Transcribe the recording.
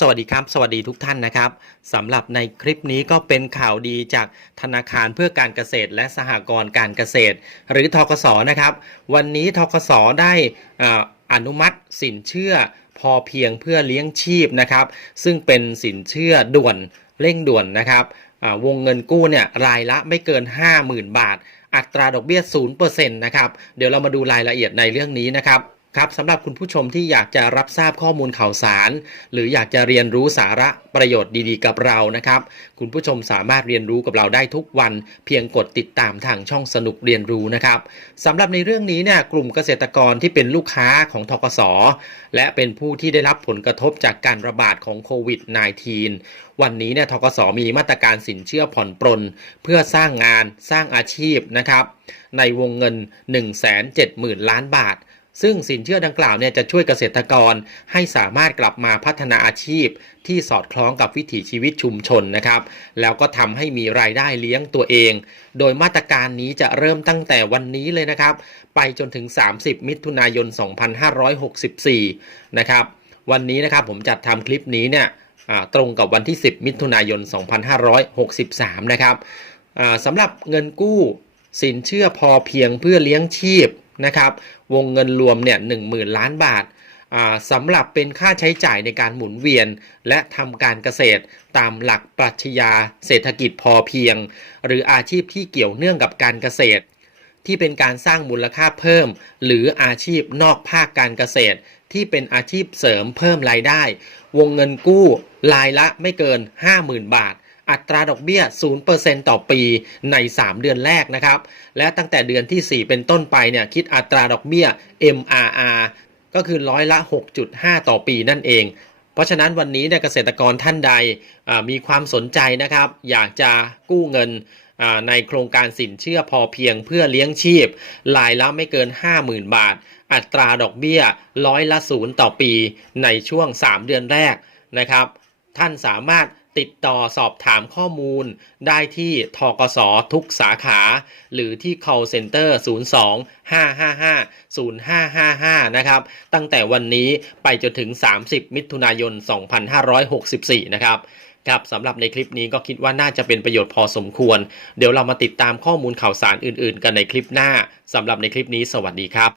สวัสดีครับ สวัสดีทุกท่านนะครับสำหรับในคลิปนี้ก็เป็นข่าวดีจากธนาคารเพื่อการเกษตร และสหกรณ์การเกษตร หรือทกสนะครับ วันนี้ทกสได้ออนุมัติสินเชื่อพอเพียงเพื่อเลี้ยงชีพนะครับ ซึ่งเป็นสินเชื่อด่วนเร่งด่วนนะครับวงเงินกู้เนี่ยรายละไม่เกิน 50,000 บาท อัตราดอกเบี้ย0%นะครับเดี๋ยวเรามาดูรายละเอียดในเรื่องนี้นะครับ ครับสำหรับคุณผู้ชมที่อยากจะรับทราบข้อมูลข่าวสาร หรืออยากจะเรียนรู้สาระประโยชน์ดีๆ กับเรานะครับ คุณผู้ชมสามารถเรียนรู้กับเราได้ทุกวัน เพียงกดติดตามทางช่องสนุกเรียนรู้นะครับสำหรับในเรื่องนี้เนี่ยกลุ่มเกษตรกรที่เป็นลูกค้าของทกสและเป็นผู้ที่ได้รับผลกระทบจากการระบาดของโควิด -19 วันนี้เนี่ยทกสมีมาตรการสินเชื่อผ่อนปรนเพื่อสร้างงานสร้างอาชีพนะครับในวงเงิน 170,000 ล้านบาท ซึ่งสินเชื่อดังกล่าวเนี่ยจะช่วยเกษตรกรให้สามารถกลับมาพัฒนาอาชีพ ที่สอดคล้องกับวิถีชีวิตชุมชนนะครับ แล้วก็ทำให้มีรายได้เลี้ยงตัวเอง โดยมาตรการนี้จะเริ่มตั้งแต่วันนี้เลยนะครับ ไปจนถึง 30 มิถุนายน 2564 นะครับ วันนี้นะครับผมจัดทำคลิปนี้เนี่ยตรงกับวันที่ 10 มิถุนายน 2563 นะครับสำหรับเงินกู้สินเชื่อพอเพียงเพื่อเลี้ยงชีพ นะครับ วงเงินรวมเนี่ย10,000ล้านบาทสำหรับเป็นค่าใช้จ่ายในการหมุนเวียน และทำการเกษตรตามหลักปรัชญาเศรษฐกิจพอเพียง หรืออาชีพที่เกี่ยวเนื่องกับการเกษตร ที่เป็นการสร้างมูลค่าเพิ่ม หรืออาชีพนอกภาคการเกษตร ที่เป็นอาชีพเสริมเพิ่มรายได้ วงเงินกู้รายละไม่เกิน 50,000 บาท อัตราดอกเบี้ย 0%ต่อปีใน 3 เดือนแรกนะครับ และตั้งแต่เดือนที่ 4 เป็นต้นไปเนี่ยคิดอัตราดอกเบี้ย MRR ก็คือร้อยละ 6.5 ต่อปีนั่นเอง เพราะฉะนั้นวันนี้เนี่ยเกษตรกรท่านใดมีความสนใจนะครับ อยากจะกู้เงินในโครงการสินเชื่อพอเพียงเพื่อเลี้ยงชีพรายละไม่เกิน 50,000 บาท อัตราดอกเบี้ยร้อยละศูนย์ต่อปีในช่วง 3 เดือนแรกนะครับ ท่านสามารถ ติดต่อสอบถามข้อมูล ได้ที่ทกสทุกสาขา หรือที่ call center 02 555 0555 นะครับ ตั้งแต่วันนี้ไปจนถึง 30 มิถุนายน 2564 นะครับครับสำหรับในคลิปนี้ก็คิดว่าน่าจะเป็นประโยชน์พอสมควร เดี๋ยวเรามาติดตามข้อมูลข่าวสารอื่นๆ กันในคลิปหน้าสำหรับในคลิปนี้สวัสดีครับ